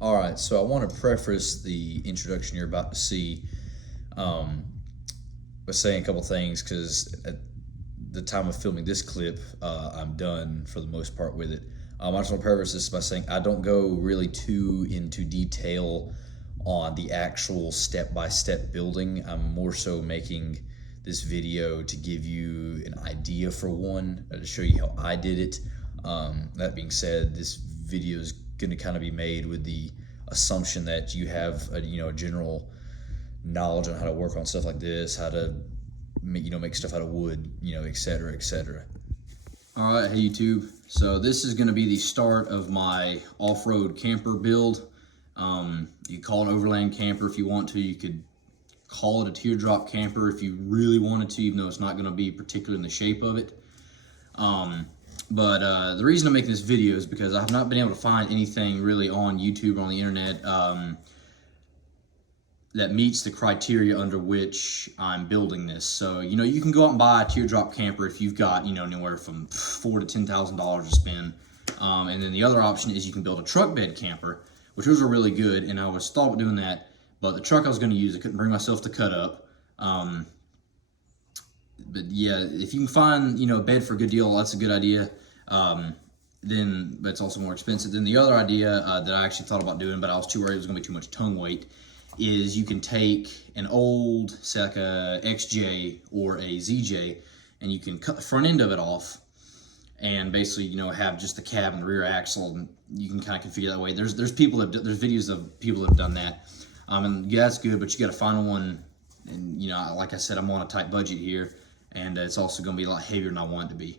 All right, so I want to preface the introduction you're about to see by saying a couple things, because at the time of filming this clip, I'm done for the most part with it. I just want to preface this by saying I don't go really too into detail on the actual step-by-step building. I'm more so making this video to give you an idea for one, to show you how I did it. That being said, this video is going to kind of be made with the assumption that you have a general knowledge on how to work on stuff like this, how to make stuff out of wood, etc., etc. All right, hey YouTube. So this is going to be the start of my off-road camper build. You can call it an overland camper if you want to. You could call it a teardrop camper if you really wanted to, even though it's not going to be particular in the shape of it. But the reason I'm making this video is because I have not been able to find anything really on YouTube or on the internet that meets the criteria under which I'm building this. So, you can go out and buy a teardrop camper if you've got, anywhere from $4,000 to $10,000 to spend. And then the other option is you can build a truck bed camper, which those are really good. And I was thought about doing that, but the truck I was going to use, I couldn't bring myself to cut up. But yeah, if you can find, a bed for a good deal, that's a good idea. Then but it's also more expensive. Then the other idea that I actually thought about doing, but I was too worried it was going to be too much tongue weight, is you can take an old, say like a XJ or a ZJ, and you can cut the front end of it off and basically, have just the cab and the rear axle, and you can kind of configure that way. There's videos of people that have done that. And yeah, that's good, but you got to find one. And like I said, I'm on a tight budget here, and it's also going to be a lot heavier than I want it to be.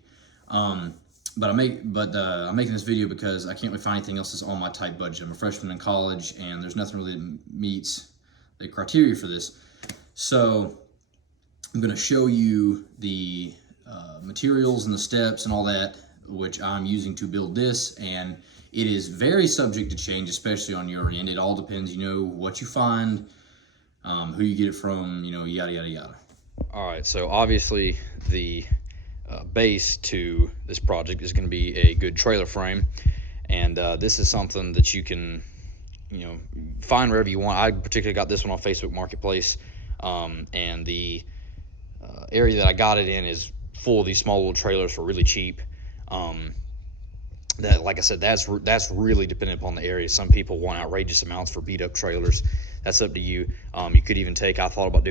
But I'm making this video because I can't really find anything else that's on my tight budget. I'm a freshman in college, and there's nothing really that meets the criteria for this. So I'm going to show you the materials and the steps and all that, which I'm using to build this, and it is very subject to change, especially on your end. It all depends, what you find, who you get it from, yada, yada, yada. All right, so obviously the base to this project is going to be a good trailer frame, and this is something that you can, find wherever you want. I particularly got this one on Facebook Marketplace, and the area that I got it in is full of these small little trailers for really cheap. That, like I said, that's really dependent upon the area. Some people want outrageous amounts for beat up trailers. That's up to you. You could even I thought about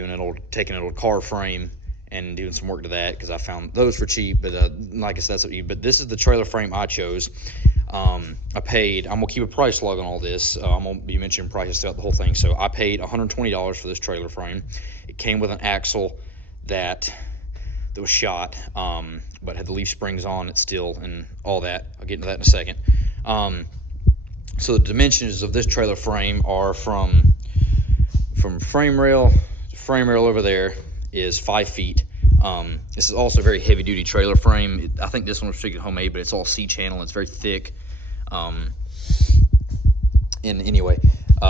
taking an old car frame and doing some work to that, because I found those for cheap. But like I said, that's up to you. But this is the trailer frame I chose. I'm gonna keep a price log on all this. I'm gonna be mentioning prices throughout the whole thing. So I paid $120 for this trailer frame. It came with an axle that was shot, but had the leaf springs on it still and all that. I'll get into that in a second. So the dimensions of this trailer frame are from frame rail to frame rail over there is 5 feet. This is also a very heavy duty trailer frame. I think this one was particularly homemade, but it's all C-channel. It's very thick. And anyway,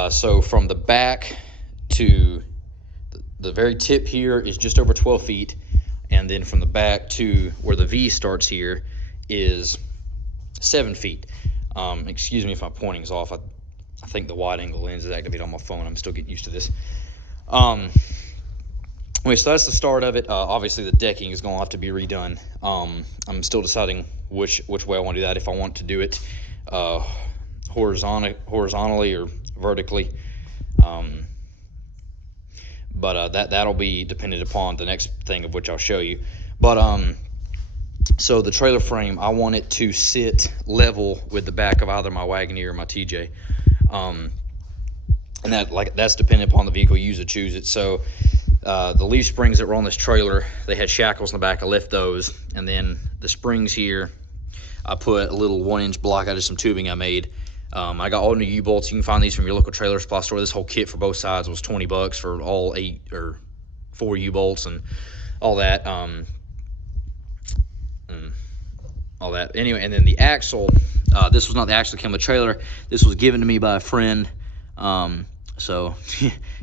so from the back to the very tip here is just over 12 feet. And then from the back to where the V starts here is 7 feet. Excuse me if my pointing's off. I think the wide angle lens is activated on my phone. I'm still getting used to this. Anyway, so that's the start of it. Obviously the decking is going to have to be redone. I'm still deciding which way I want to do that. If I want to do it horizontally or vertically. But that'll be dependent upon the next thing, of which I'll show you. But so the trailer frame, I want it to sit level with the back of either my Wagoneer or my TJ, and that's dependent upon the vehicle you use to choose it. So the leaf springs that were on this trailer, they had shackles in the back. I left those, and then the springs here, I put a little 1-inch block out of some tubing I made. I got all new U-bolts. You can find these from your local trailer supply store. This whole kit for both sides was $20 for all 8 or 4 U-bolts and all that. Anyway, and then the axle, this was not the axle that came with the trailer. This was given to me by a friend. So,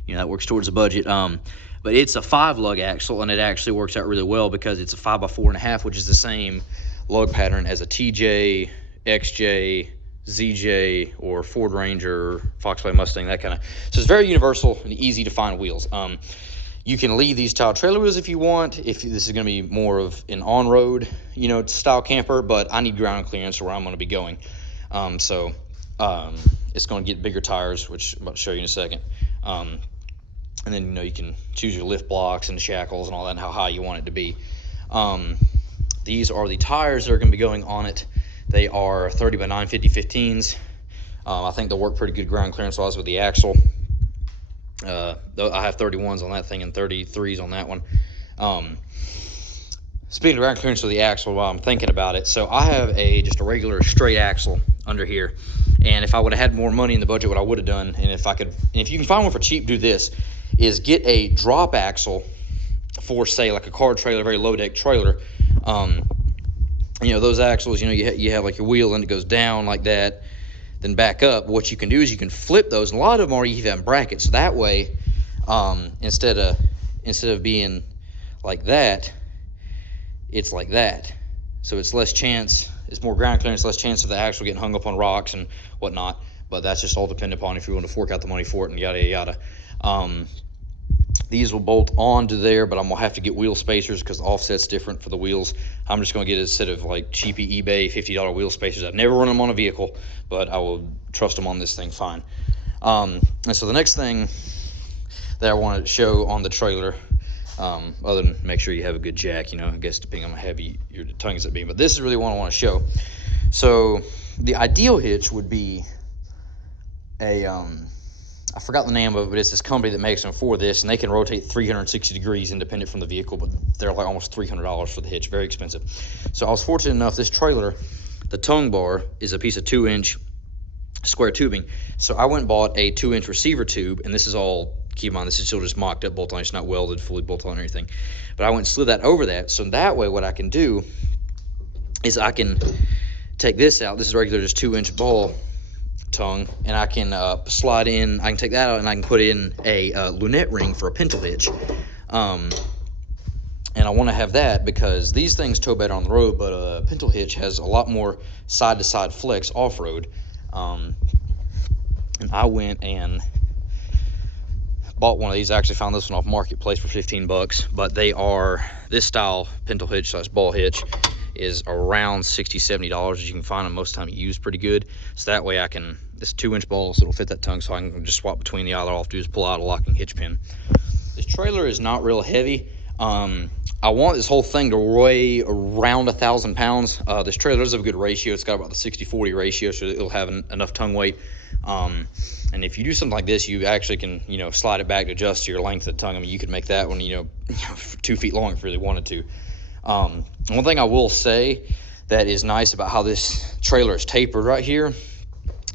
that works towards the budget. But it's a 5-lug axle, and it actually works out really well because it's a 5x4.5, which is the same lug pattern as a TJ, XJ, ZJ or Ford Ranger, Foxplay Mustang, that kind of. So it's very universal and easy to find wheels. You can leave these style trailer wheels if you want, if this is going to be more of an on-road, style camper, but I need ground clearance where I'm going to be going. It's going to get bigger tires, which I'm about to show you in a second. And then, you can choose your lift blocks and the shackles and all that and how high you want it to be. These are the tires that are going to be going on it. They are 30 by 950 15s. I think they'll work pretty good ground clearance wise with the axle. I have 31s on that thing and 33s on that one. Speaking of ground clearance with the axle, while I'm thinking about it, so I have just a regular straight axle under here, and if I would have had more money in the budget, what I would have done, and if you can find one for cheap, do this: is get a drop axle for, say, like a car trailer, very low deck trailer. Those axles, you have like your wheel and it goes down like that, then back up. What you can do is you can flip those, and a lot of them are even brackets. So that way, instead of being like that, it's like that. So it's less chance, it's more ground clearance, less chance of the axle getting hung up on rocks and whatnot. But that's just all dependent upon if you want to fork out the money for it and yada yada. These will bolt onto there, but I'm gonna have to get wheel spacers because the offset's different for the wheels. I'm just gonna get a set of like cheapy eBay $50 wheel spacers. I've never run them on a vehicle, but I will trust them on this thing fine. And so the next thing that I want to show on the trailer, other than make sure you have a good jack, I guess depending on how heavy your tongue is at being, but this is really what I want to show. So the ideal hitch would be I forgot the name of it, but it's this company that makes them for this, and they can rotate 360 degrees independent from the vehicle, but they're like almost $300 for the hitch, very expensive. So I was fortunate enough, this trailer, the tongue bar is a piece of 2-inch square tubing. So I went and bought a 2-inch receiver tube, and this is all, keep in mind, this is still just mocked up bolt on, it's not welded, fully bolt on or anything. But I went and slid that over that, so that way what I can do is I can take this out. This is regular just 2-inch ball tongue, and I can slide in, I can take that out and I can put in a lunette ring for a pintle hitch. And I want to have that because these things tow better on the road, but a pintle hitch has a lot more side-to-side flex off-road. And I went and bought one of these. I actually found this one off Marketplace for 15 bucks, but they are, this style pintle hitch / ball hitch is around $60-$70, as you can find them most of the time used pretty good. So that way I can, this 2-inch ball, so it'll fit that tongue, so I can just swap between the either. All I have to do is pull out a locking hitch pin. This trailer is not real heavy. I want this whole thing to weigh around 1,000 pounds. This trailer does have a good ratio. It's got about the 60-40 ratio, so it'll have enough tongue weight. And if you do something like this, you actually can, slide it back to adjust to your length of the tongue. I mean, you could make that one, 2 feet long if you really wanted to. One thing I will say that is nice about how this trailer is tapered right here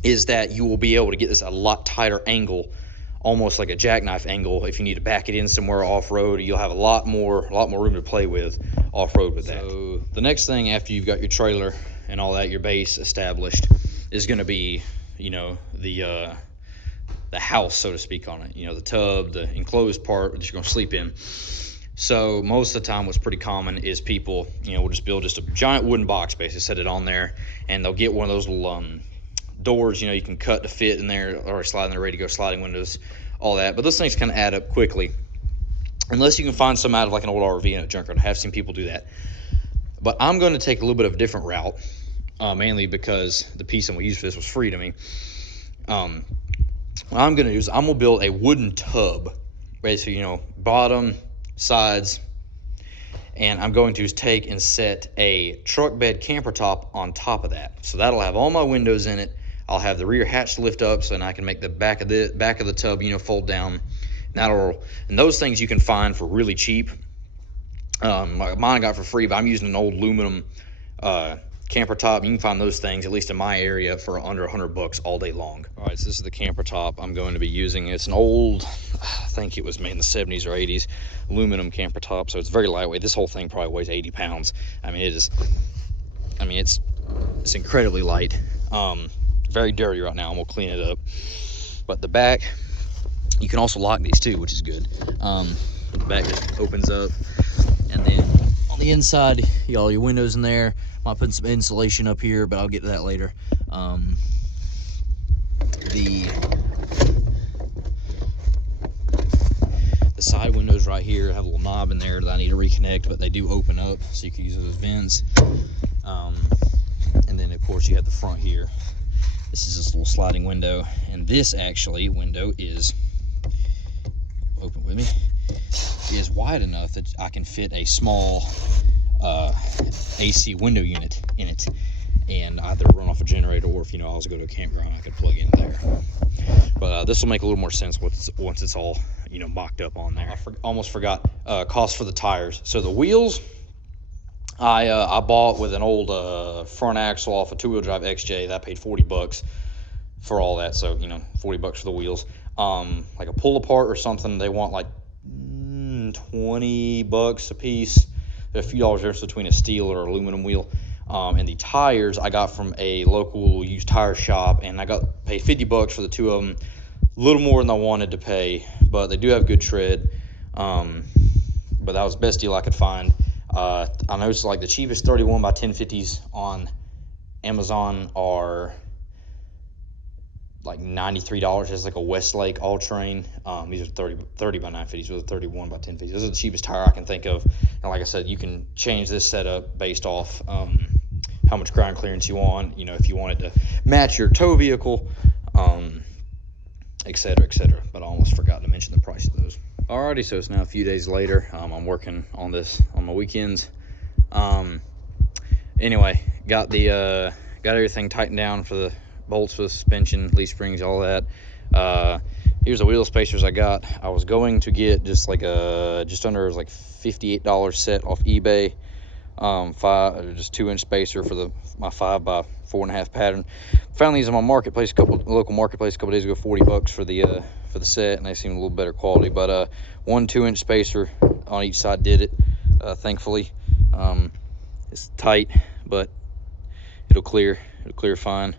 is that you will be able to get this at a lot tighter angle, almost like a jackknife angle. If you need to back it in somewhere off-road, you'll have a lot more room to play with off-road with that. So the next thing after you've got your trailer and all that, your base established, is going to be, the house, so to speak, on it. The tub, the enclosed part that you're going to sleep in. So most of the time what's pretty common is people, will just build just a giant wooden box, basically set it on there, and they'll get one of those little doors, you can cut to fit in there, or slide in there, ready to go, sliding windows, all that. But those things kind of add up quickly, unless you can find some out of like an old RV in a junkyard. I have seen people do that. But I'm going to take a little bit of a different route, mainly because the piece I'm going to use for this was free to me. What I'm going to do is I'm going to build a wooden tub, basically, bottom, sides, and I'm going to take and set a truck bed camper top on top of that. So that'll have all my windows in it. I'll have the rear hatch lift up, so then I can make the back of the tub, fold down. And those things you can find for really cheap. Mine I got for free, but I'm using an old aluminum camper top. You can find those things, at least in my area, for under $100 all day long. All right, so this is the camper top I'm going to be using. It's an old, I think it was made in the 70s or 80s, aluminum camper top, so it's very lightweight. This whole thing probably weighs 80 pounds. It's incredibly light. Very dirty right now, and we'll clean it up. But the back, you can also lock these too, which is good. The back just opens up, and then on the inside, you got all your windows in there. Might put some insulation up here, but I'll get to that later. the side windows right here have a little knob in there that I need to reconnect, but they do open up, so you can use those as vents. And then of course you have the front here. This is this little sliding window, and this actually window is open with me, is wide enough that I can fit a small AC window unit in it, and either run off a generator, or if I was to go to a campground, I could plug in there. But this will make a little more sense once it's all mocked up on there. I almost forgot cost for the tires. So the wheels I bought with an old front axle off a two-wheel drive XJ that I paid $40 for all that. So $40 for the wheels. Like a pull apart or something, they want like $20 a piece. There's a few dollars difference between a steel or aluminum wheel. And the tires I got from a local used tire shop, and I paid $50 for the two of them. A little more than I wanted to pay, but they do have good tread. But that was the best deal I could find. I noticed like the cheapest 31 by 1050s on Amazon are like $93. It's like a Westlake All-Terrain. These are 30 by 950s with a 31 by 1050s. This is the cheapest tire I can think of. And like I said, you can change this setup based off how much ground clearance you want. If you want it to match your tow vehicle, et cetera, et cetera. But I almost forgot to mention the price of those. Alrighty, so it's now a few days later. I'm working on this on my weekends. Anyway, got everything tightened down for the bolts for the suspension, leaf springs, all that. Here's the wheel spacers I got. I was going to get just under like $58 set off eBay. Just 2-inch spacer for my 5x4.5 pattern. Found these on my marketplace, local marketplace a couple days ago, $40 for the set, and they seem a little better quality. But one 2-inch spacer on each side did it. Thankfully, it's tight, but it'll clear fine.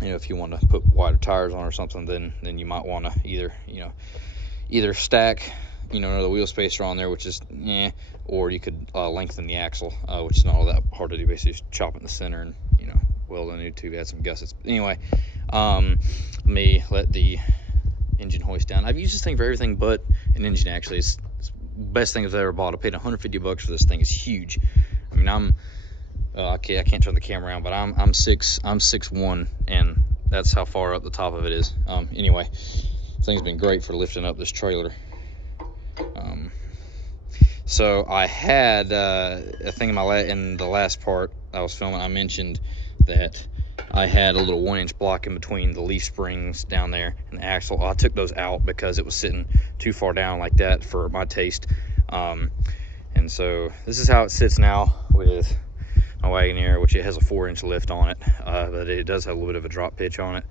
If you want to put wider tires on or something, then you might want to either stack another wheel spacer on there, which is or you could lengthen the axle, which is not all that hard to do. Basically just chop it in the center and weld a new tube, add some gussets. But anyway, let me let the engine hoist down. I've used this thing for everything but an engine. Actually, it's the best thing I've ever bought. I paid $150 for this thing. It's huge. I mean, okay, I can't turn the camera around, but I'm 6'1", and that's how far up the top of it is. Anyway, this thing's been great for lifting up this trailer. So I had a thing in the last part I was filming. I mentioned that I had a little 1-inch block in between the leaf springs down there and the axle. I took those out because it was sitting too far down like that for my taste. And so this is how it sits now with my Wagoneer, which it has a 4-inch lift on it, but it does have a little bit of a drop pitch on it.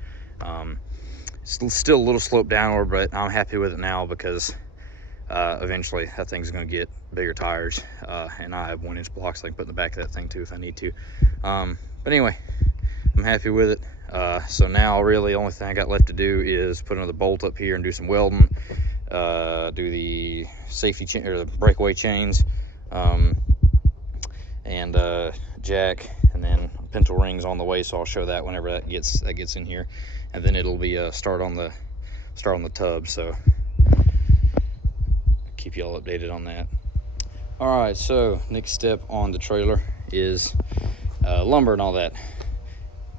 It's still a little slope downward, but I'm happy with it now because eventually that thing's going to get bigger tires, and I have 1-inch blocks I can put in the back of that thing too if I need to. But anyway, I'm happy with it. So now really the only thing I got left to do is put another bolt up here and do some welding, do the safety chain or the breakaway chains, and jack, and then pintle rings on the way, so I'll show that whenever that gets in here, and then it'll be start on the tub. So keep you all updated on that. All right, so next step on the trailer is lumber and all that.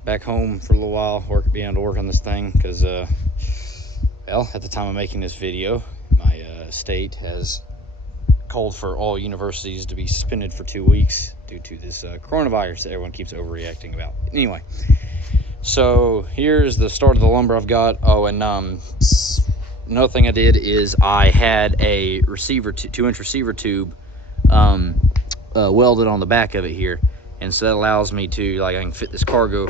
Back home for a little while, being able to work on this thing because well, at the time of making this video, my state has called for all universities to be suspended for 2 weeks due to this coronavirus that everyone keeps overreacting about. Anyway, so here's the start of the lumber I've got. Oh, and another thing I did is I had a 2-inch receiver tube welded on the back of it here, and so that allows me to, like, I can fit this cargo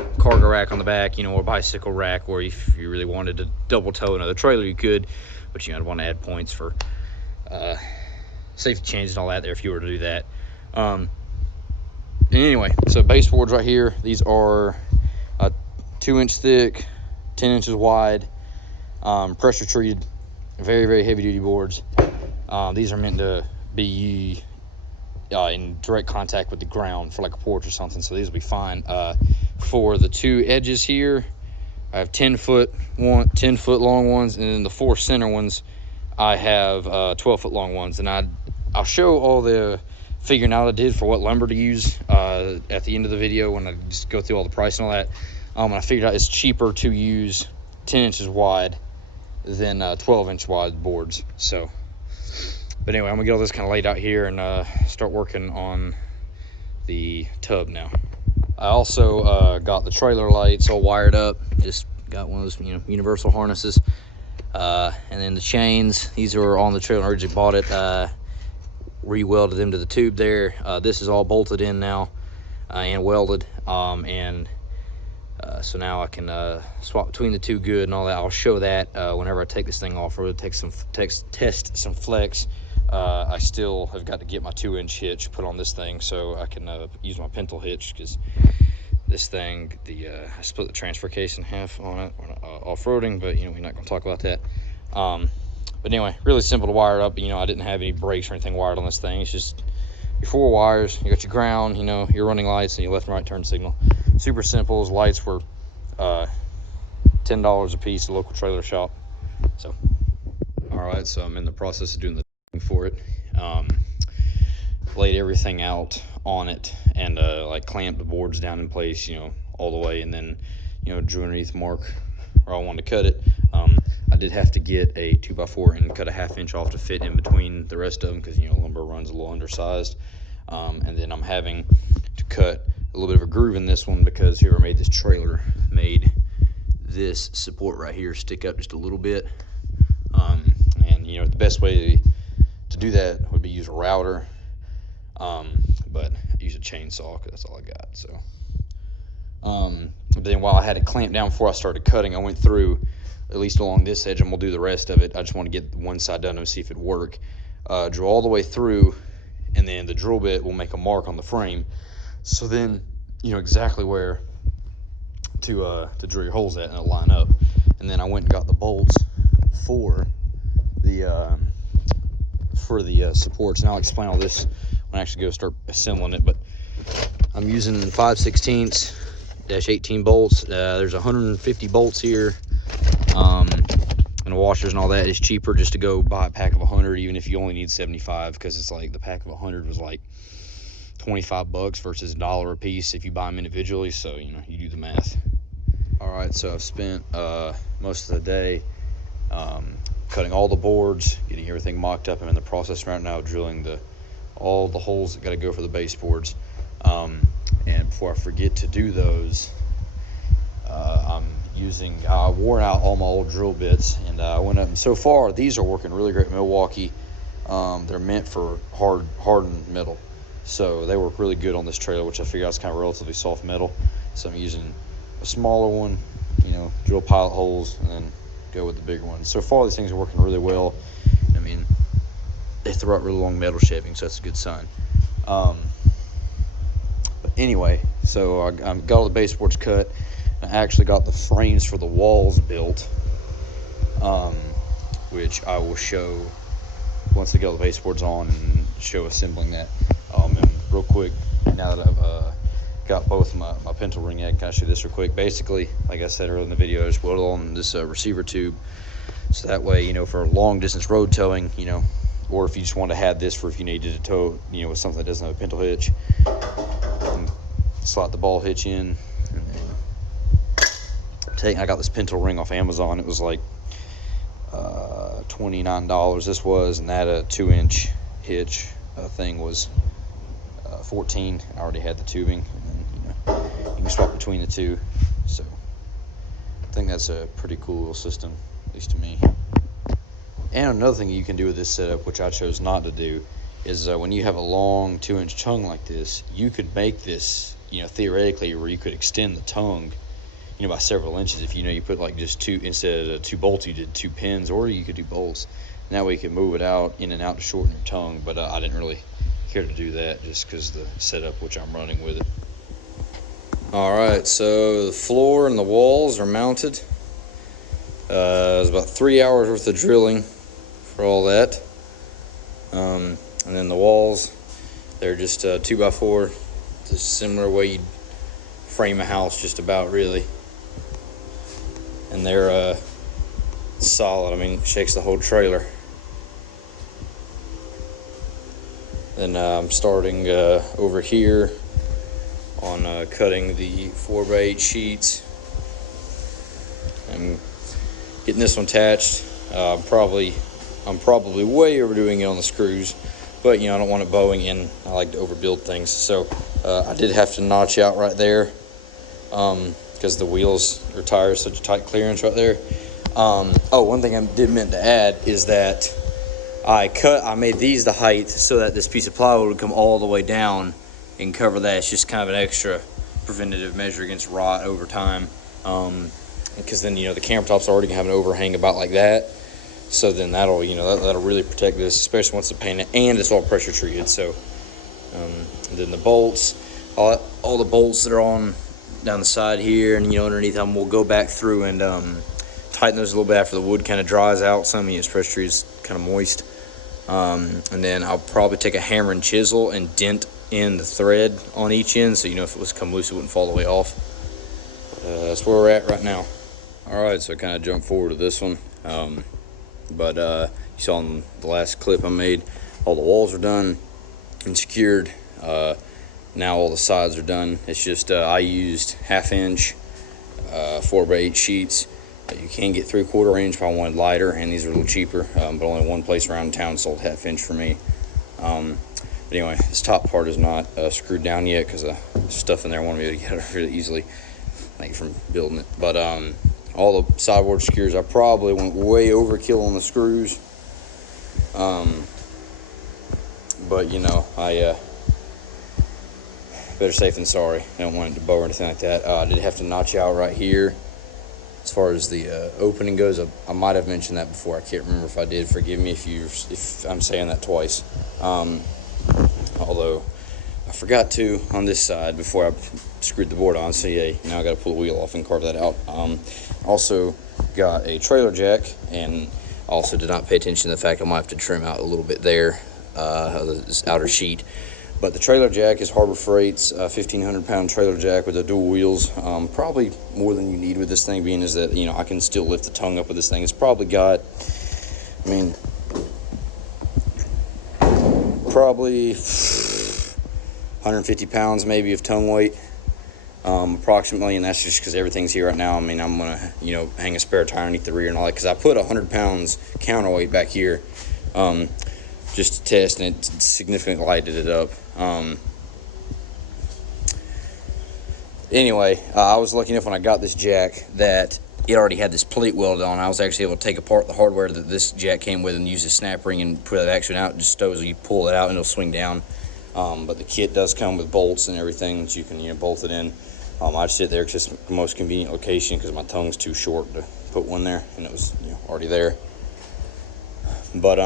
rack on the back, or bicycle rack, or if you really wanted to double tow another trailer, you could, but I'd want to add points for safety changes and all that there if you were to do that. Anyway, so baseboards right here, these are 2-inch thick, 10 inches wide, pressure treated, very, very heavy duty boards. These are meant to be in direct contact with the ground for like a porch or something, so these will be fine. For the two edges here, I have 10-foot long ones, and then the 4 center ones, I have 12-foot long ones. And I'll show all the figuring out I did for what lumber to use at the end of the video when I just go through all the price and all that. And I figured out it's cheaper to use 10 inches wide than 12-inch wide boards. So, but anyway, I'm gonna get all this kind of laid out here and start working on the tub now. I also got the trailer lights all wired up. Just got one of those, universal harnesses. And then the chains, these are on the trailer. I originally bought it, re-welded them to the tube there. This is all bolted in now and welded. So now I can swap between the two good and all that. I'll show that whenever I take this thing off. Or test some flex. I still have got to get my 2-inch hitch put on this thing so I can use my pintle hitch, because this thing, I split the transfer case in half on it off-roading, but we're not going to talk about that. But anyway, really simple to wire up. I didn't have any brakes or anything wired on this thing. It's just your 4 wires. You got your ground, your running lights, and your left and right turn signal. Super simple. Those lights were $10 a piece at the local trailer shop. So, all right, so I'm in the process of doing the for it. Laid everything out on it and like clamped the boards down in place, all the way, and then drew underneath mark where I wanted to cut it. I did have to get a 2x4 and cut a 1/2 inch off to fit in between the rest of them, because lumber runs a little undersized. And then I'm having to cut a little bit of a groove in this one, because whoever made this trailer made this support right here stick up just a little bit. And the best way to do that would be use a router, but I use a chainsaw because that's all I got. So but then while I had it clamped down before I started cutting, I went through at least along this edge, and we'll do the rest of it. I just want to get one side done and see if it work. Drill all the way through, and then the drill bit will make a mark on the frame, so then exactly where to drill your holes at, and it'll line up. And then I went and got the bolts for the supports, and I'll explain all this when I actually go start assembling it. But I'm using 5/16-18 bolts. There's 150 bolts here, and the washers and all that. Is cheaper just to go buy a pack of 100, even if you only need 75, because it's like the pack of 100 was like $25 versus $1 a piece if you buy them individually. So you do the math. All right, so I've spent most of the day cutting all the boards, getting everything mocked up. I'm in the process right now of drilling all the holes that got to go for the baseboards. And before I forget to do those, I wore out all my old drill bits, and I went up, and so far these are working really great. Milwaukee, they're meant for hardened metal, so they work really good on this trailer, which I figured out is kind of relatively soft metal. So I'm using a smaller one, drill pilot holes, and then go with the bigger one. So far these things are working really well. They throw out really long metal shavings, so that's a good sign. But anyway, so I got all the baseboards cut. I actually got the frames for the walls built, which I will show once I get all the baseboards on and show assembling that. And real quick, now that I've got both my pintle ring head, can I show this real quick? Basically, like I said earlier in the video, I just welded on this receiver tube, so that way, for long distance road towing, or if you just want to have this for if you needed to tow, with something that doesn't have a pintle hitch, slot the ball hitch in, and then I got this pintle ring off Amazon. It was like $29 this was, and that 2-inch hitch thing was $14. I already had the tubing, and then you can swap between the two. So I think that's a pretty cool little system, at least to me. And another thing you can do with this setup, which I chose not to do, is when you have a long 2-inch tongue like this, you could make this, theoretically, where you could extend the tongue, by several inches. If you put like just two, instead of 2 bolts, you did 2 pins, or you could do bolts. And that way you can move it out in and out to shorten your tongue. But I didn't really care to do that just because the setup which I'm running with it. All right, so the floor and the walls are mounted. It was about 3 hours worth of drilling for all that. And then the walls, they're just 2x4, just similar way you'd frame a house, just about, really. and they're solid. I mean, it shakes the whole trailer. Then I'm starting over here on cutting the 4x8 sheets. I'm getting this one attached. I'm probably way overdoing it on the screws, but you know, I don't want it bowing in. I like to overbuild things, so I did have to notch out right there because the wheels or tires such a tight clearance right there. Oh, one thing I did meant to add is that I made these the height so that this piece of plywood would come all the way down and cover that. It's just kind of an extra preventative measure against rot over time. Because then, you know, the countertop's already gonna have an overhang about like that. So then that'll, you know, that'll really protect this, especially once it's painted, and it's all pressure treated. So, and then the bolts, all the bolts that are on down the side here and, you know, underneath them, we'll go back through and tighten those a little bit after the wood kind of dries out. Some of it's pressure treated, is kind of moist. And then I'll probably take a hammer and chisel and dent in the thread on each end, so you know if it was come loose, it wouldn't fall the way off. That's where we're at right now. All right, so I kind of jumped forward to this one, but you saw in the last clip I made, all the walls are done and secured. Now all the sides are done. It's just I used 1/2 inch 4x8 sheets. You can get 3/4 inch if I wanted lighter, and these are a little cheaper, but only one place around town sold 1/2 inch for me. But anyway, this top part is not screwed down yet because stuff in there I want to be able to get out really easily, like from building it. But all the sideboard screws, I probably went way overkill on the screws. But you know, I better safe than sorry. I don't want it to bow or anything like that. I did have to notch out right here. As far as the opening goes, I might have mentioned that before. I can't remember if I did. Forgive me if I'm saying that twice. Although I forgot to on this side before I screwed the board on. So yeah, now I got to pull the wheel off and carve that out. Also got a trailer jack, and also did not pay attention to the fact I might have to trim out a little bit there, this outer sheet. But the trailer jack is Harbor Freight's 1,500-pound trailer jack with the dual wheels. Probably more than you need with this thing, being is that, you know, I can still lift the tongue up with this thing. It's probably got, I mean, probably 150 pounds maybe of tongue weight, approximately, and that's just because everything's here right now. I mean, I'm gonna, you know, hang a spare tire underneath the rear and all that, because I put 100 pounds counterweight back here just to test, and it significantly lighted it up. Anyway, I was lucky enough when I got this jack that it already had this plate welded on. I was actually able to take apart the hardware that this jack came with and use a snap ring and put it actually out. Just so you pull it out and it'll swing down. But the kit does come with bolts and everything that you can, you know, bolt it in. I just sit there because it's the most convenient location because my tongue's too short to put one there, and it was, you know, already there. But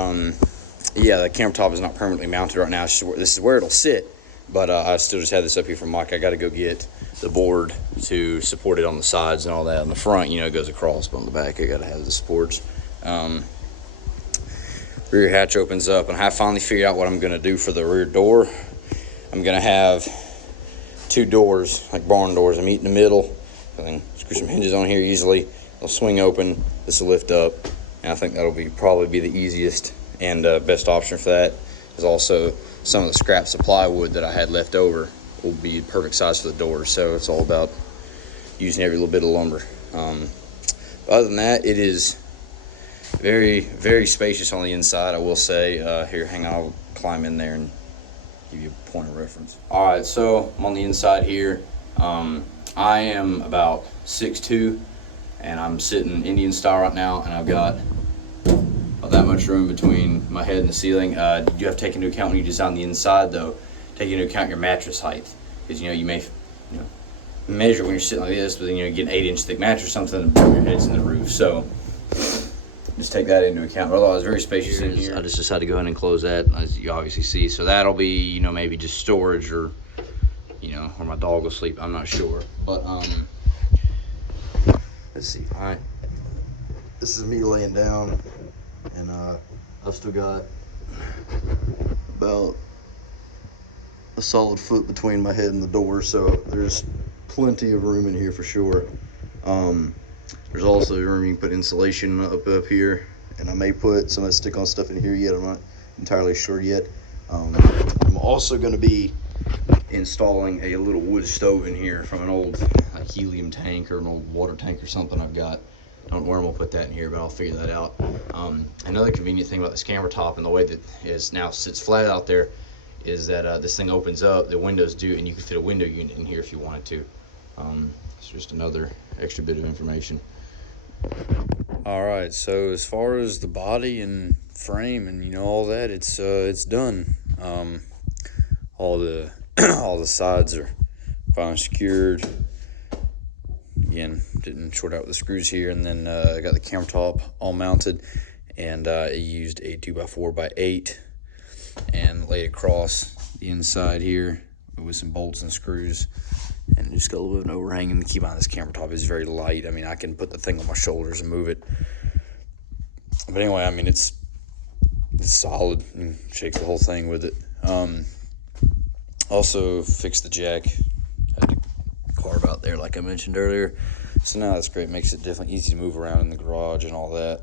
yeah, the camera top is not permanently mounted right now. This is where it'll sit, but I still just had this up here from Mike. I got to go get the board to support it on the sides and all that. On the front, you know, it goes across, but on the back, I got to have the supports. Rear hatch opens up, and I finally figured out what I'm going to do for the rear door. I'm going to have 2 doors, like barn doors. I meet in the middle. I can screw some hinges on here easily. They'll swing open. This will lift up, and I think that'll probably be the easiest and best option for that. Is also some of the scraps of plywood that I had left over will be perfect size for the doors. So it's all about using every little bit of lumber. Other than that, it is very, very spacious on the inside, I will say. Here, hang on, I'll climb in there and give you a point of reference. All right, so I'm on the inside here. I am about 6'2", and I'm sitting Indian style right now, and I've got that much room between my head and the ceiling. You do have to take into account when you design the inside, though, take into account your mattress height, because, you know, you may, you know, measure when you're sitting like this, but then, you know, you get an 8-inch thick mattress or something, and your head's in the roof. So just take that into account. But otherwise, very spacious in here. I just decided to go ahead and close that, as you obviously see. So that'll be, you know, maybe just storage, or, you know, or my dog will sleep. I'm not sure. But let's see. All right, this is me laying down, and I've still got about a solid foot between my head and the door, so there's plenty of room in here for sure. There's also room you can put insulation up here, and I may put some of that stick-on stuff in here yet. I'm not entirely sure yet. I'm also going to be installing a little wood stove in here from an old helium tank or an old water tank or something I've got. I don't know where I'm gonna put that in here, but I'll figure that out. Another convenient thing about this camera top and the way that it now sits flat out there is that this thing opens up, the windows do, and you can fit a window unit in here if you wanted to. It's just another extra bit of information. All right, so as far as the body and frame and all that, it's done. All the all the sides are finally secured. Again, didn't short out with the screws here, and then I got the camera top all mounted, and I used a 2x4x8 and laid across the inside here with some bolts and screws, and just got a little bit of an overhang. And keep on, this camera top is very light. I mean, I can put the thing on my shoulders and move it. But anyway, I mean, it's solid. You can shake the whole thing with it. Also fixed the jack. Had to carve out there like I mentioned earlier. So now that's great. Makes it definitely easy to move around in the garage and all that.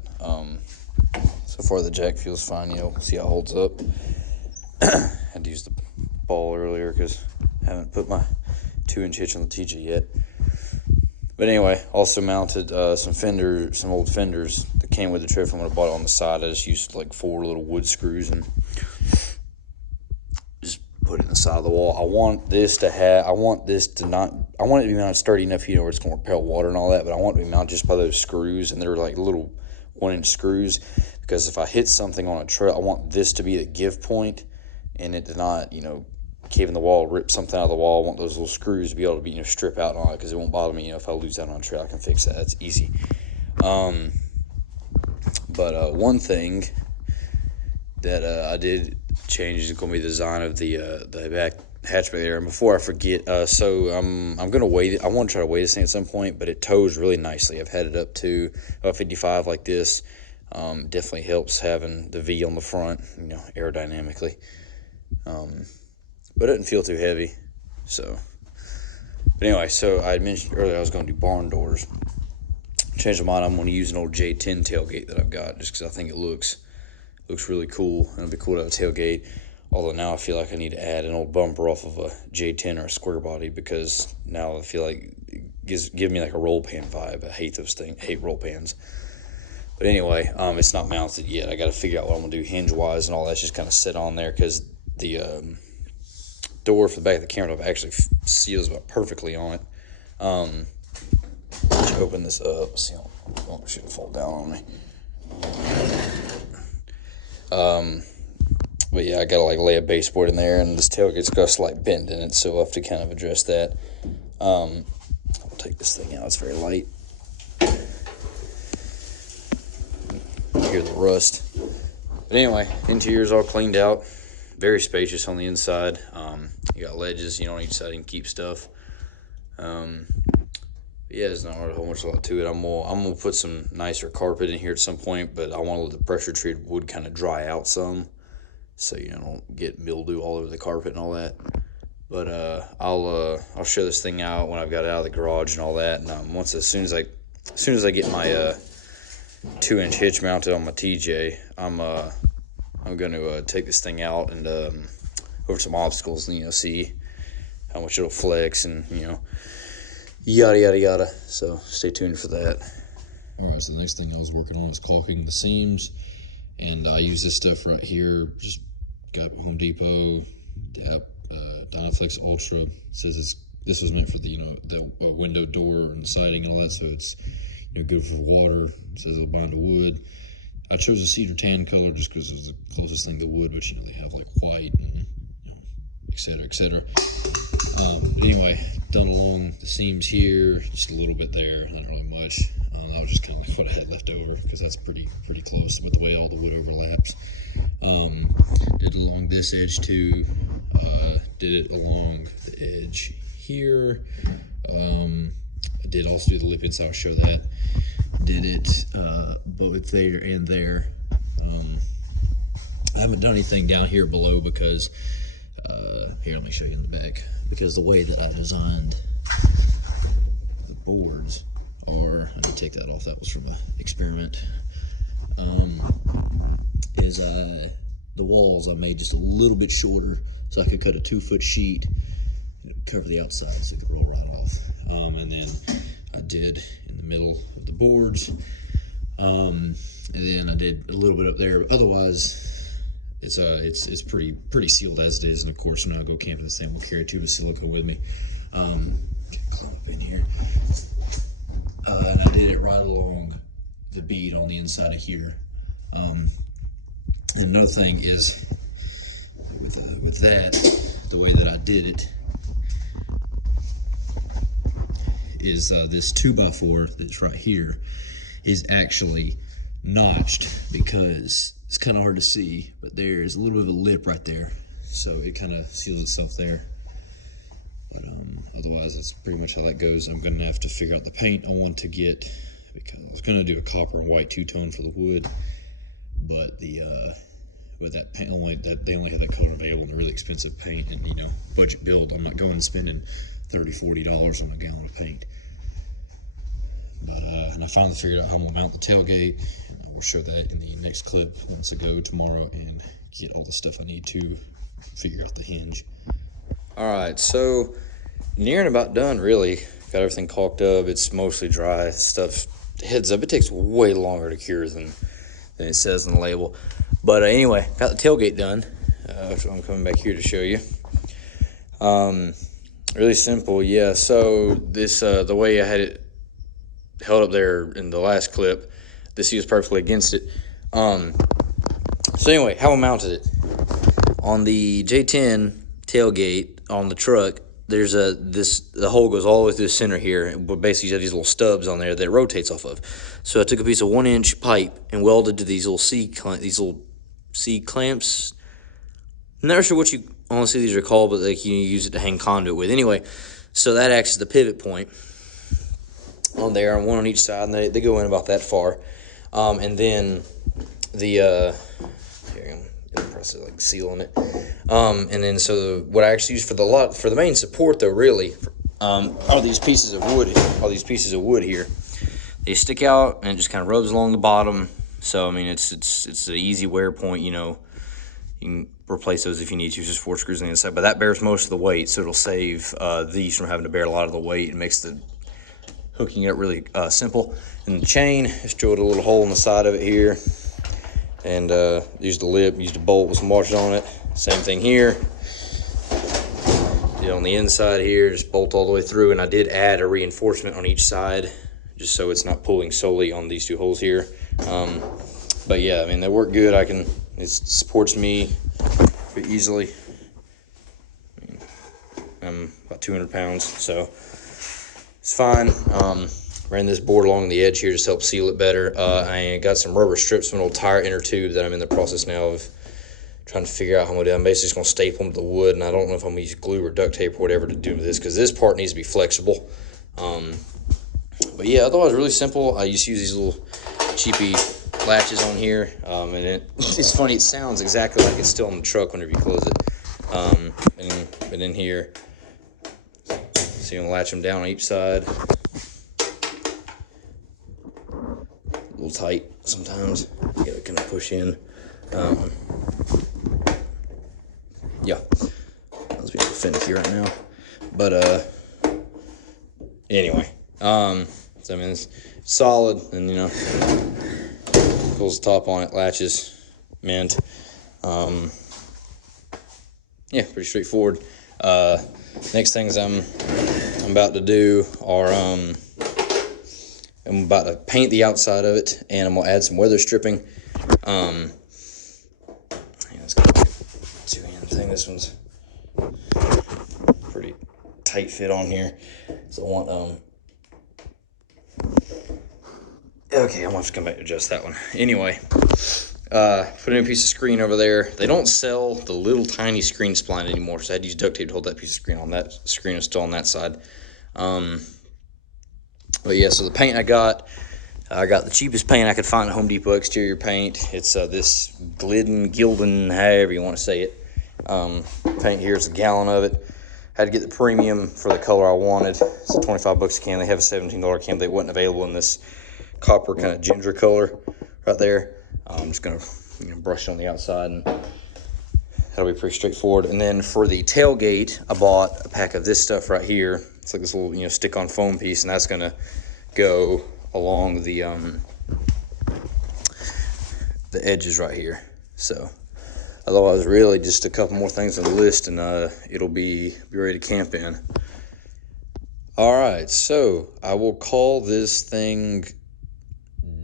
So far the jack feels fine. We'll see how it holds up. Had to use the ball earlier because I haven't put my 2-inch hitch on the TJ yet. But anyway, also mounted some old fenders that came with the tray from when I bought it on the side. I just used like 4 little wood screws and just put it in the side of the wall. I want it to be mounted sturdy enough, where it's going to repel water and all that, but I want it to be mounted just by those screws, and they're like little 1-inch screws, because if I hit something on a trail, I want this to be the give point, and it does not, cave in the wall, rip something out of the wall. I want those little screws to be able to be, strip out on it, because it won't bother me. If I lose that on a trail, I can fix that. It's easy. But one thing that I did change is going to be the design of the back hatchback there. And before I forget, so I'm going to weigh it. I want to try to weigh this thing at some point, but it tows really nicely. I've had it up to about 55 like this. Definitely helps having the V on the front, aerodynamically. But it doesn't feel too heavy. So, but anyway, so I had mentioned earlier I was going to do barn doors. Changed my mind. I'm going to use an old J10 tailgate that I've got, just because I think it looks really cool, and it'd be cool to have a tailgate. Although now I feel like I need to add an old bumper off of a J10 or a square body, because now I feel like it gives me like a roll pan vibe. I hate those things. Hate roll pans. But anyway, it's not mounted yet. I got to figure out what I'm gonna do hinge wise and all that's just kind of set on there, because the door for the back of the camera top actually seals about perfectly on it. Let's open this up. See, oh, it shouldn't fall down on me. But yeah, I gotta lay a baseboard in there, and this tailgate's got a slight bend in it, so I'll have to kind of address that. I'll take this thing out. It's very light. You hear the rust. But anyway, interior's all cleaned out. Very spacious on the inside. You got ledges, on each side you can keep stuff. Yeah, there's not a whole lot to it. I'm gonna put some nicer carpet in here at some point, but I want to let the pressure treated wood kind of dry out some, so don't get mildew all over the carpet and all that. But I'll show this thing out when I've got it out of the garage and all that. And as soon as I get my 2-inch hitch mounted on my TJ, I'm going to take this thing out and over some obstacles and see how much it'll flex and yada yada yada. So stay tuned for that. All right, so the next thing I was working on was caulking the seams, and I use this stuff right here. Just got Home Depot, Dynaflex Ultra. It says this was meant for the the window door and siding and all that, so it's good for water. It says it'll bind to wood. I chose a cedar tan color just because it was the closest thing to wood, which they have like white and et cetera, et cetera. Anyway, done along the seams here, just a little bit there, not really much. That was just kind of like what I had left over, because that's pretty close with the way all the wood overlaps. Did along this edge too. Did it along the edge here. I did also do the lip inside. I'll show that. Did it both there and there. I haven't done anything down here below because here, let me show you in the back, because the way that I designed the boards are, let me take that off, that was from an experiment, is the walls I made just a little bit shorter so I could cut a 2-foot sheet and cover the outside so it could roll right off. And then I did in the middle of the boards, and then I did a little bit up there, but otherwise it's pretty sealed as it is. And of course, when I go camping, this thing will carry a tube of silicone with me. Climb up in here, and I did it right along the bead on the inside of here. And another thing is with that, the way that I did it is this 2x4 that's right here is actually notched, because it's kind of hard to see, but there's a little bit of a lip right there, so it kind of seals itself there. But otherwise, that's pretty much how that goes. I'm gonna have to figure out the paint I want to get, because I was gonna do a copper and white two-tone for the wood, but with that paint, they only have that color available in a really expensive paint, and budget build. I'm not going and spending $30-$40 on a gallon of paint. But and I finally figured out how I'm gonna mount the tailgate, and I will show that in the next clip once I go tomorrow and get all the stuff I need to figure out the hinge. All right, so nearing about done, really. Got everything caulked up. It's mostly dry stuff. Heads up, it takes way longer to cure than it says on the label. But anyway, got the tailgate done. So I'm coming back here to show you. Really simple, yeah. So this, the way I had it held up there in the last clip, this was perfectly against it. So anyway, how I mounted it. On the J10 tailgate on the truck, there's the hole goes all the way through the center here, but basically you have these little stubs on there that it rotates off of. So I took a piece of 1-inch pipe and welded to these little C clamps. I'm not sure what you honestly these are called, but like you use it to hang conduit with. Anyway, so that acts as the pivot point on there, and one on each side, and they go in about that far. And then the here I'm in the process of like sealing it. And then so what I actually use for the main support though, really, are these pieces of wood. All these pieces of wood here. They stick out and it just kind of rubs along the bottom. So I mean, it's an easy wear point. You can replace those if you need to. Just 4 screws on the inside, but that bears most of the weight, so it'll save these from having to bear a lot of the weight and makes the hooking it up really simple. And the chain, just drilled a little hole in the side of it here, and used the lip, used a bolt with some washers on it. Same thing here. Did on the inside here, just bolt all the way through, and I did add a reinforcement on each side, just so it's not pulling solely on these 2 holes here. But yeah, I mean, they work good. It supports me pretty easily. I'm about 200 pounds, so it's fine. Ran this board along the edge here just to help seal it better. I got some rubber strips from an old tire inner tube that I'm in the process now of trying to figure out how I'm going to do. I'm basically just going to staple them to the wood, and I don't know if I'm going to use glue or duct tape or whatever to do this, because this part needs to be flexible. But yeah, otherwise really simple. I just use these little cheapy latches on here, and it's funny, it sounds exactly like it's still on the truck whenever you close it. And in here, so you can latch them down on each side. A little tight sometimes. You gotta kind of push in. Yeah, let's be a little finicky right now. But anyway, so I mean it's solid, and pulls the top on it, latches, mint. Yeah, pretty straightforward. Next things I'm about to do are I'm about to paint the outside of it, and I'm gonna add some weather stripping. It's got a 2-hand thing. This one's pretty tight fit on here, so I want okay, I'm gonna have to come back to adjust that one. Anyway, put in a piece of screen over there. They don't sell the little tiny screen spline anymore, so I had to use duct tape to hold that piece of screen on. That screen is still on that side. But yeah, so the paint I got the cheapest paint I could find at Home Depot, exterior paint. It's this Gildan, however you want to say it. Paint here is a gallon of it. Had to get the premium for the color I wanted. It's $25 a can. They have a $17 can, but they wasn't available in this copper kind of ginger color right there. I'm just gonna brush it on the outside, and that'll be pretty straightforward. And then for the tailgate, I bought a pack of this stuff right here. It's like this little stick-on foam piece, and that's gonna go along the edges right here. So otherwise, really just a couple more things on the list, and it'll be ready to camp in. All right, so I will call this thing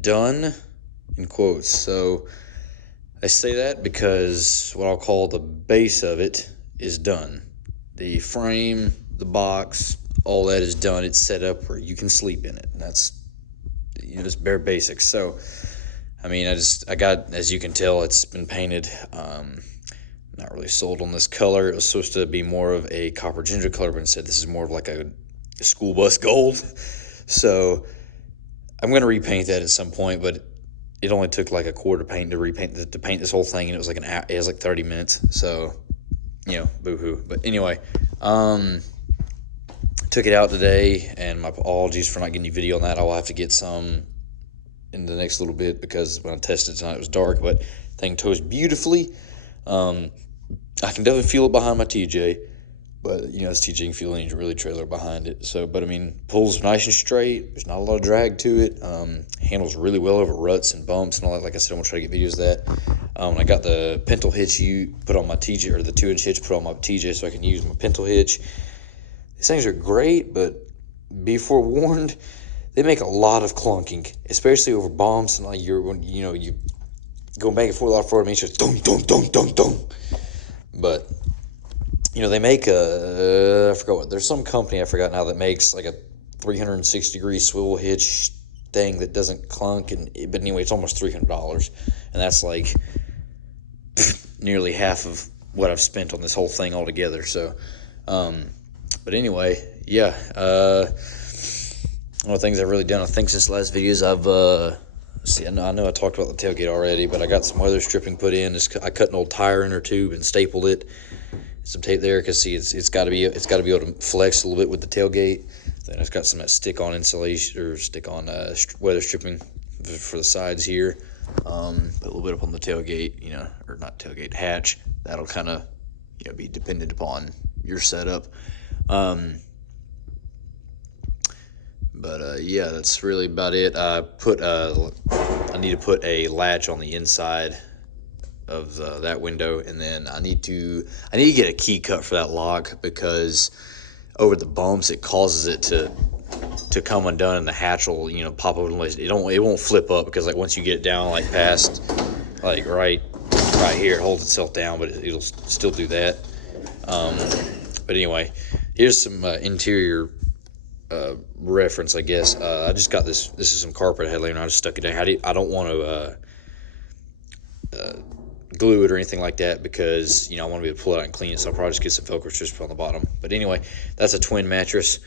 done in quotes. So I say that because what I'll call the base of it is done. The frame, the box, all that is done. It's set up where you can sleep in it. And that's just bare basics. So I mean, I got, as you can tell, it's been painted. Not really sold on this color. It was supposed to be more of a copper ginger color, but instead this is more of like a school bus gold. So I'm going to repaint that at some point, but it only took like a quarter paint to paint this whole thing, and it was like it was like 30 minutes. So, boo-hoo. But anyway, took it out today, and my apologies for not getting you video on that. I will have to get some in the next little bit, because when I tested tonight it was dark, but thing tows beautifully. I can definitely feel it behind my TJ, but this TJ can feel any really trailer behind it. So, but I mean, pulls nice and straight. There's not a lot of drag to it. Handles really well over ruts and bumps and all that. Like I said, I'm gonna try to get videos of that. I got the pintle hitch put on my TJ, or the 2-inch hitch put on my TJ, so I can use my pintle hitch. These things are great, but be forewarned, they make a lot of clunking, especially over bumps, and like you going back and forth a lot forward, it means just dong dong dong dong dong. But they make I forgot what. There's some company, I forgot now, that makes like a 360-degree swivel hitch thing that doesn't clunk, but anyway, it's almost $300, and that's like nearly half of what I've spent on this whole thing altogether. So, but anyway, yeah. One of the things I've really done, I think, since the last videos, I know I talked about the tailgate already, but I got some weather stripping put in. I cut an old tire inner tube and stapled it. Some tape there, because see, it's got to be able to flex a little bit with the tailgate. Then it's got some of that stick-on insulation, or stick-on weather stripping for the sides here. Put a little bit up on the tailgate, or not tailgate, hatch. That'll kind of be dependent upon your setup. But yeah, that's really about it. I need to put a latch on the inside of that window, and then I need to get a key cut for that lock, because over the bumps it causes it to come undone, and the hatch will pop open. It won't flip up, because like once you get it down like past like right here, it holds itself down, but it'll still do that. But anyway, here's some interior reference, I guess. I just got this is some carpet I had laying around. I just stuck it down. I don't want to glue it or anything like that, because I want to be able to pull it out and clean it, so I'll probably just get some Velcro strips on the bottom. But anyway, that's a twin mattress.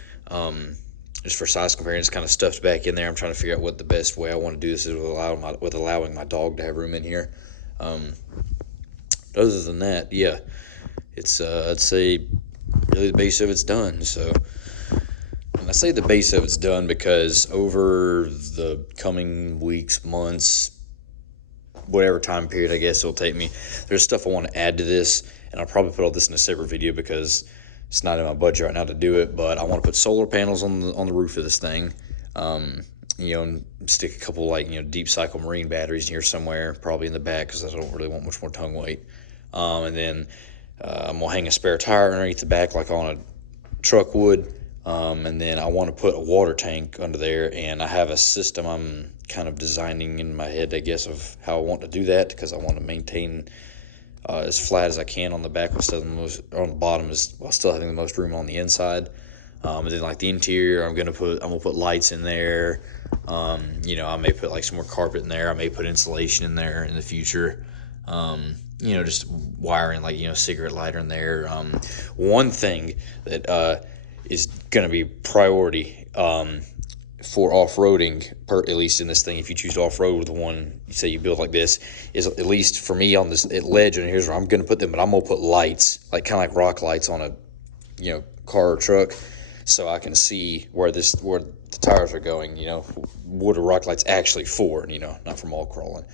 Just for size comparison, it's kind of stuffed back in there. I'm trying to figure out what the best way I want to do this is with allowing my dog to have room in here. Other than that, yeah, it's I'd say really the base of it's done. So, and I say the base of it's done because over the coming weeks, months, whatever time period I guess it'll take me, there's stuff I want to add to this, and I'll probably put all this in a separate video because it's not in my budget right now to do it. But I want to put solar panels on the roof of this thing, and stick a couple deep cycle marine batteries in here somewhere, probably in the back, because I don't really want much more tongue weight. And then I'm gonna hang a spare tire underneath the back like on a truck would. And then I want to put a water tank under there, and I have a system I'm kind of designing in my head, I guess, of how I want to do that, because I want to maintain as flat as I can on the back, on the bottom while still having the most room on the inside. And then like the interior, I'm gonna put lights in there. I may put like some more carpet in there. I may put insulation in there in the future. Just wiring, like cigarette lighter in there. One thing that is going to be priority for off-roading, at least in this thing, if you choose to off-road with the one, say you build like this, is at least for me on this ledge, and here's where I'm going to put them, but I'm going to put lights, kind of like rock lights on a, car or truck, so I can see where the tires are going. You know, what a rock light's actually for. You know, not for mall crawling.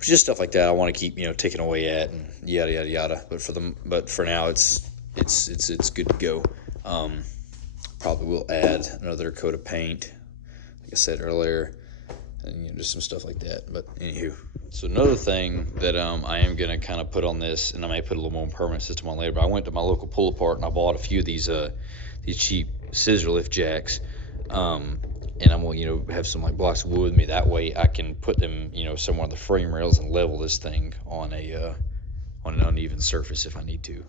Just stuff like that I want to keep, you know, ticking away at, and yada yada yada. But for now it's good to go. Probably will add another coat of paint, like I said earlier, and, you know, just some stuff like that. But anywho, so another thing that I am gonna kind of put on this, and I may put a little more permanent system on later. But I went to my local pull apart and I bought a few of these cheap scissor lift jacks. And I'm gonna, you know, have some like blocks of wood with me. That way I can put them, you know, somewhere on the frame rails and level this thing on an uneven surface if I need to.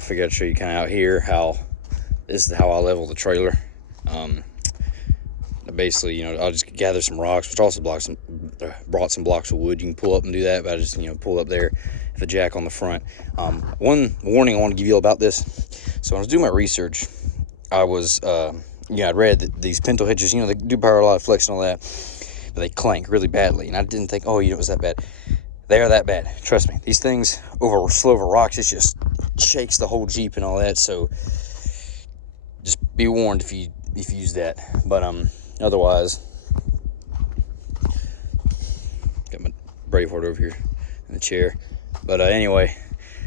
Figured I'd show you kind of out here how this is how I level the trailer. Basically, you know, I'll just gather some rocks, which also brought some blocks of wood. You can pull up and do that, but I just, you know, pull up there with a jack on the front. One warning I want to give you about this. So when I was doing my research, I was, I'd read that these pintle hitches, you know, they do power a lot of flex and all that, but they clank really badly. And I didn't think, oh, you know, it was that bad. They are that bad. Trust me. These things slow over rocks, it just shakes the whole Jeep and all that. So just be warned if you use that. But otherwise, got my Braveheart over here in the chair. But anyway,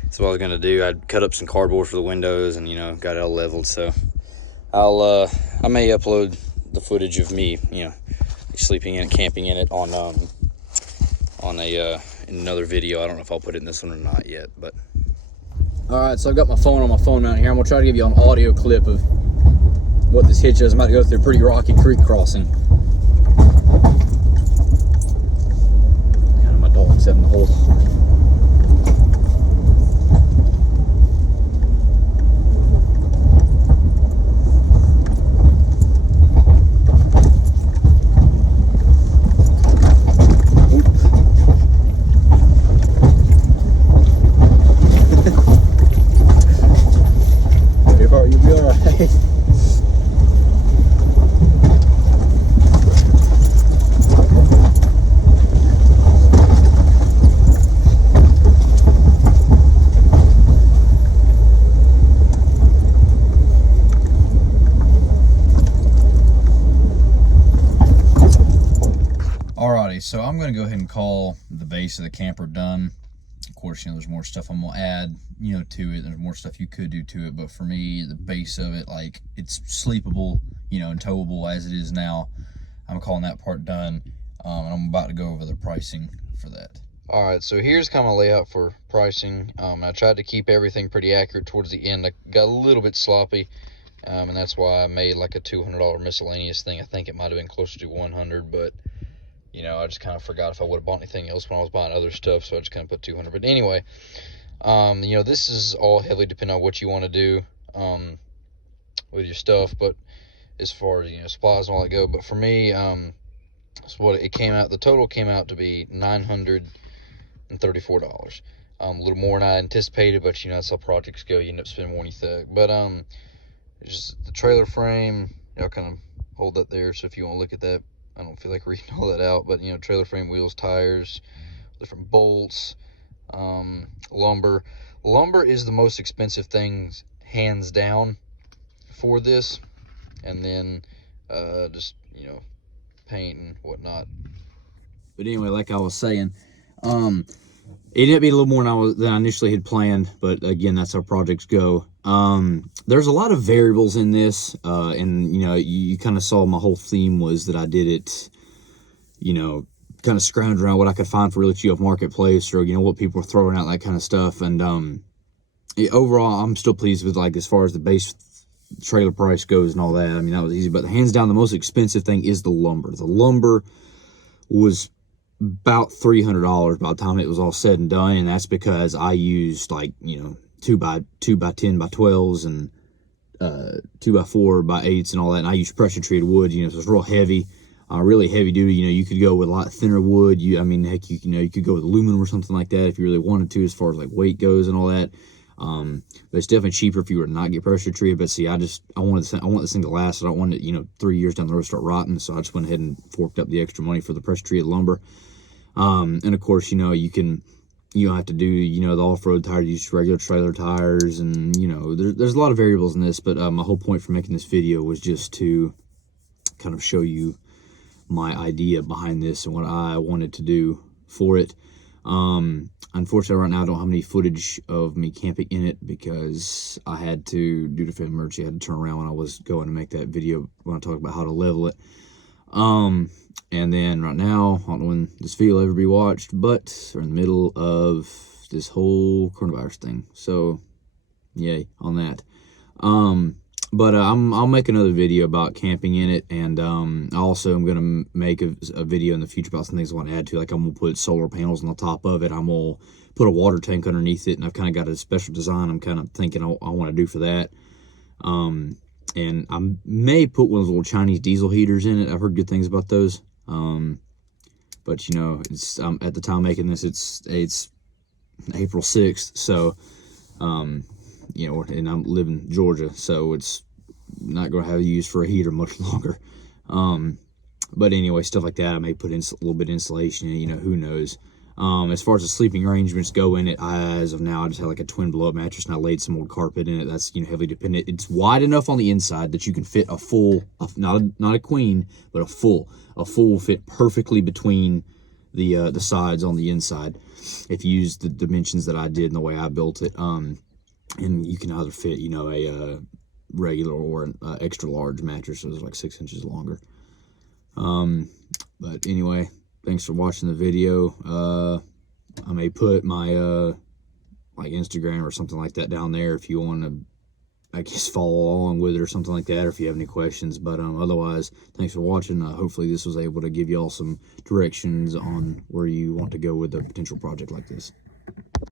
that's what I was gonna do. I'd cut up some cardboard for the windows and, you know, got it all leveled. So I may upload the footage of me, you know, sleeping in it, camping in it on in another video. I don't know if I'll put it in this one or not yet, but. All right, so I've got my phone on my phone mount here. I'm gonna try to give you an audio clip of what this hitch is. I'm about to go through a pretty rocky creek crossing. God, my dog's having a hole. You'll be all right. Alrighty, so I'm going to go ahead and call the base of the camper done. Of course, you know, there's more stuff I'm going to add, you know, to it. There's more stuff you could do to it, but for me, the base of it, like, it's sleepable, you know, and towable as it is now. I'm calling that part done, and I'm about to go over the pricing for that. All right, so here's kind of a layout for pricing. I tried to keep everything pretty accurate towards the end. I got a little bit sloppy, and that's why I made like a $200 miscellaneous thing. I think it might have been closer to $100, but you know, I just kind of forgot if I would have but anything else when I was buying other stuff, so I just kind of put $200. But anyway, you know, this is all heavily dependent on what you want to do with your stuff, but as far as, you know, supplies and all that go. But for me, that's what it came out. The total came out to be $934. A little more than I anticipated, but you know, that's how projects go. You end up spending more than you think. But just the trailer frame, I'll kind of hold that there. So if you want to look at that, I don't feel like reading all that out, but you know, trailer frame, wheels, tires, different bolts, lumber. Lumber is the most expensive thing, hands down, for this, and then just, you know, paint and whatnot. But anyway, like I was saying, it ended up being a little more than I initially had planned, but again, that's how projects go. There's a lot of variables in this, and you know, you kind of saw my whole theme was that I did it, you know, kind of scrounged around what I could find for really cheap off marketplace, or you know, what people were throwing out, that kind of stuff. And overall, I'm still pleased with, like, as far as the base trailer price goes and all that. I mean, that was easy, but hands down, the most expensive thing is the lumber. The lumber was about $300 by the time it was all said and done, and that's because I used, like, you know, 2 by 10 by 12s and 2x4x8s and all that, and I use pressure treated wood, you know, so it's real heavy, really heavy duty. You know, you could go with a lot thinner wood. I mean, heck, you know, you could go with aluminum or something like that if you really wanted to, as far as like weight goes and all that. But it's definitely cheaper if you were to not get pressure treated. But see, I want this thing to last. I don't want it, you know, 3 years down the road start rotting. So I just went ahead and forked up the extra money for the pressure treated lumber. And of course, you know, you don't have to do, you know, the off-road tires, use regular trailer tires, and, you know, there's a lot of variables in this, but my whole point for making this video was just to kind of show you my idea behind this and what I wanted to do for it. Unfortunately, right now I don't have any footage of me camping in it because I had to, due to family emergency, I had to turn around when I was going to make that video when I talk about how to level it. And then right now, I don't know when this video will ever be watched, but we're in the middle of this whole coronavirus thing. So, yay on that. But I'll make another video about camping in it, and also I'm gonna make a video in the future about some things I want to add to. Like, I'm gonna put solar panels on the top of it. I'm gonna put a water tank underneath it, and I've kind of got a special design I'm kind of thinking I want to do for that. And I may put one of those little Chinese diesel heaters in it. I've heard good things about those. But you know, it's at the time making this, it's April 6th, so you know, and I'm living in Georgia, so it's not going to have use for a heater much longer. But anyway, stuff like that, I may put in a little bit of insulation in it, you know, who knows. As far as the sleeping arrangements go in it, as of now, I just have like a twin blow-up mattress, and I laid some old carpet in it. That's, you know, heavily dependent. It's wide enough on the inside that you can fit a full, not a queen, but a full will fit perfectly between the sides on the inside if you use the dimensions that I did and the way I built it. And you can either fit, you know, a regular or an extra large mattress, so it's like 6 inches longer. But anyway, thanks for watching the video. I may put my like Instagram or something like that down there if you want to, I guess, follow along with it or something like that, or if you have any questions. But otherwise, thanks for watching. Hopefully this was able to give you all some directions on where you want to go with a potential project like this.